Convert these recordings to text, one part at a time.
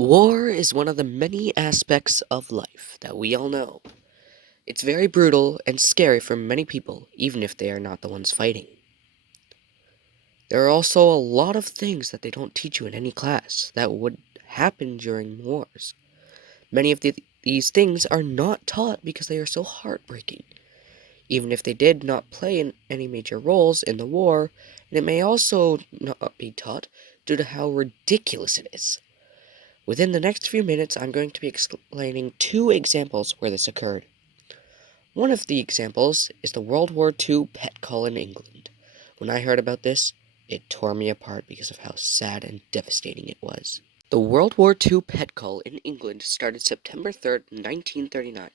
War is one of the many aspects of life that we all know. It's very brutal and scary for many people, even if they are not the ones fighting. There are also a lot of things that they don't teach you in any class that would happen during wars. Many of these things are not taught because they are so heartbreaking, even if they did not play any major roles in the war, and it may also not be taught due to how ridiculous it is. Within the next few minutes, I'm going to be explaining two examples where this occurred. One of the examples is the World War II pet call in England. When I heard about this, it tore me apart because of how sad and devastating it was. The World War II pet call in England started September 3rd, 1939,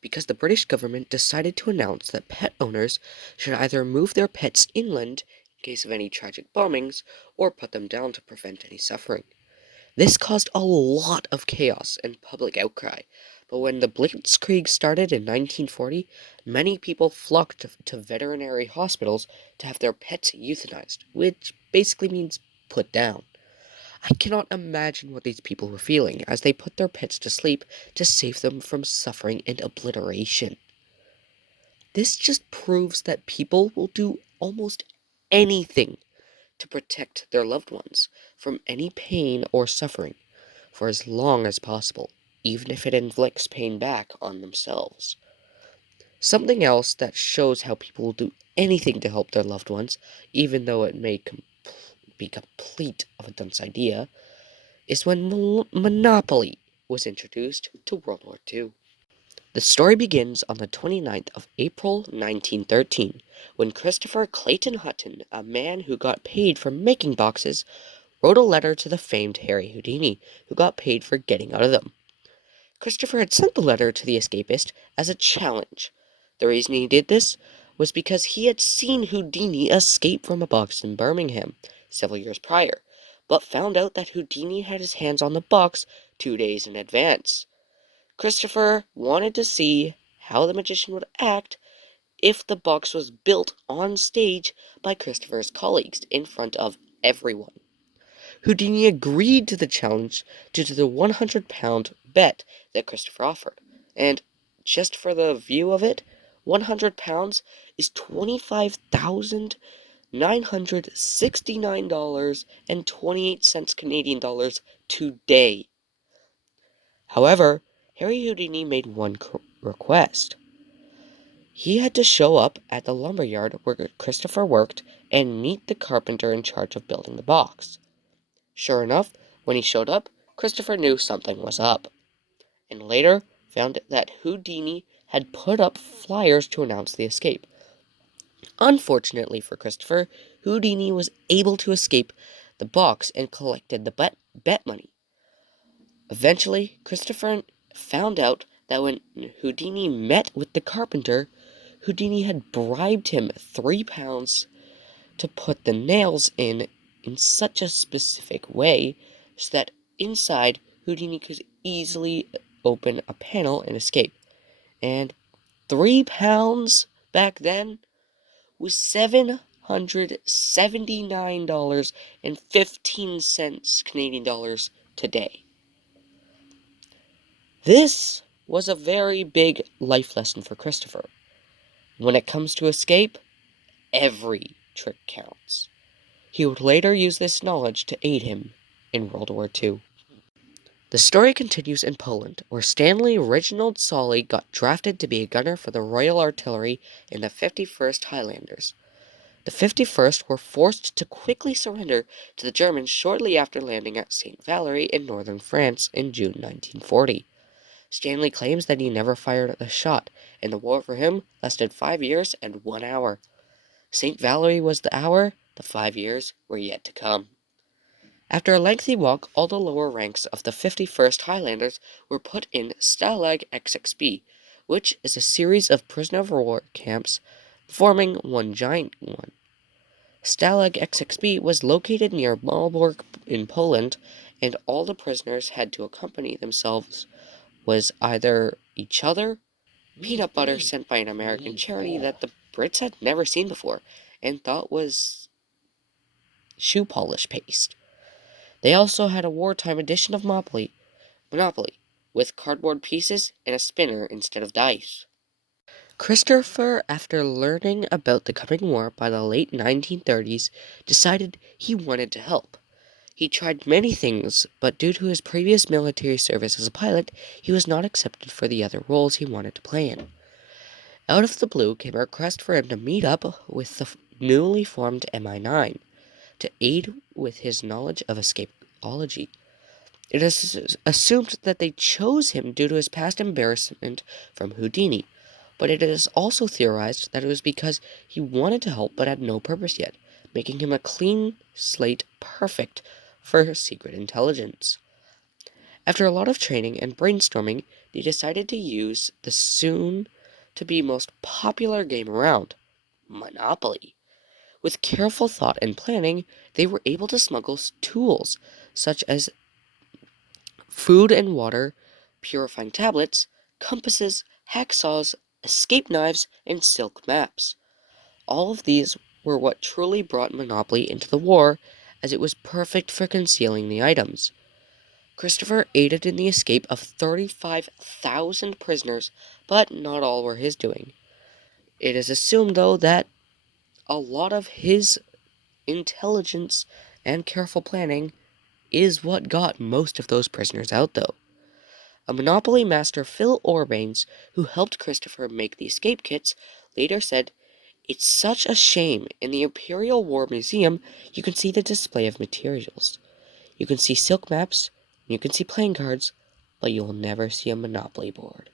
because the British government decided to announce that pet owners should either move their pets inland in case of any tragic bombings or put them down to prevent any suffering. This caused a lot of chaos and public outcry, but when the Blitzkrieg started in 1940, many people flocked to veterinary hospitals to have their pets euthanized, which basically means put down. I cannot imagine what these people were feeling as they put their pets to sleep to save them from suffering and obliteration. This just proves that people will do almost anything to protect their loved ones from any pain or suffering for as long as possible, even if it inflicts pain back on themselves. Something else that shows how people will do anything to help their loved ones, even though it may be complete of a dunce idea, is when Monopoly was introduced to World War II. The story begins on the 29th of April 1913, when Christopher Clayton Hutton, a man who got paid for making boxes, wrote a letter to the famed Harry Houdini, who got paid for getting out of them. Christopher had sent the letter to the escapist as a challenge. The reason he did this was because he had seen Houdini escape from a box in Birmingham several years prior, but found out that Houdini had his hands on the box 2 days in advance. Christopher wanted to see how the magician would act if the box was built on stage by Christopher's colleagues in front of everyone. Houdini agreed to the challenge due to the £100 bet that Christopher offered. And just for the view of it, £100 is $25,969.28 Canadian dollars today. However, Harry Houdini made one request. He had to show up at the lumberyard where Christopher worked and meet the carpenter in charge of building the box. Sure enough, when he showed up, Christopher knew something was up, and later found that Houdini had put up flyers to announce the escape. Unfortunately for Christopher, Houdini was able to escape the box and collected the bet money. Eventually, Christopher found out that when Houdini met with the carpenter, Houdini had bribed him £3 to put the nails in such a specific way so that inside Houdini could easily open a panel and escape. And £3 back then was $779.15 Canadian dollars today. This was a very big life lesson for Christopher. When it comes to escape, every trick counts. He would later use this knowledge to aid him in World War II. The story continues in Poland, where Stanley Reginald Solly got drafted to be a gunner for the Royal Artillery in the 51st Highlanders. The 51st were forced to quickly surrender to the Germans shortly after landing at St. Valery in northern France in June 1940. Stanley claims that he never fired a shot, and the war for him lasted 5 years and 1 hour. St. Valery was the hour, the 5 years were yet to come. After a lengthy walk, all the lower ranks of the 51st Highlanders were put in Stalag XXB, which is a series of prisoner of war camps forming one giant one. Stalag XXB was located near Malbork in Poland, and all the prisoners had to accompany themselves was either each other, peanut butter sent by an American charity that the Brits had never seen before and thought was shoe polish paste. They also had a wartime edition of Monopoly, Monopoly, with cardboard pieces and a spinner instead of dice. Christopher, after learning about the coming war by the late 1930s, decided he wanted to help. He tried many things, but due to his previous military service as a pilot, he was not accepted for the other roles he wanted to play in. Out of the blue came a request for him to meet up with the newly formed MI9 to aid with his knowledge of escapology. It is assumed that they chose him due to his past embarrassment from Houdini, but it is also theorized that it was because he wanted to help but had no purpose yet, making him a clean slate perfect for secret intelligence. After a lot of training and brainstorming, they decided to use the soon to be most popular game around, Monopoly. With careful thought and planning, they were able to smuggle tools such as food and water, purifying tablets, compasses, hacksaws, escape knives, and silk maps. All of these were what truly brought Monopoly into the war, as it was perfect for concealing the items. Christopher aided in the escape of 35,000 prisoners, but not all were his doing. It is assumed, though, that a lot of his intelligence and careful planning is what got most of those prisoners out, though. A Monopoly master, Phil Orbanes, who helped Christopher make the escape kits, later said, "It's such a shame. In the Imperial War Museum, you can see the display of materials. You can see silk maps, and you can see playing cards, but you will never see a Monopoly board."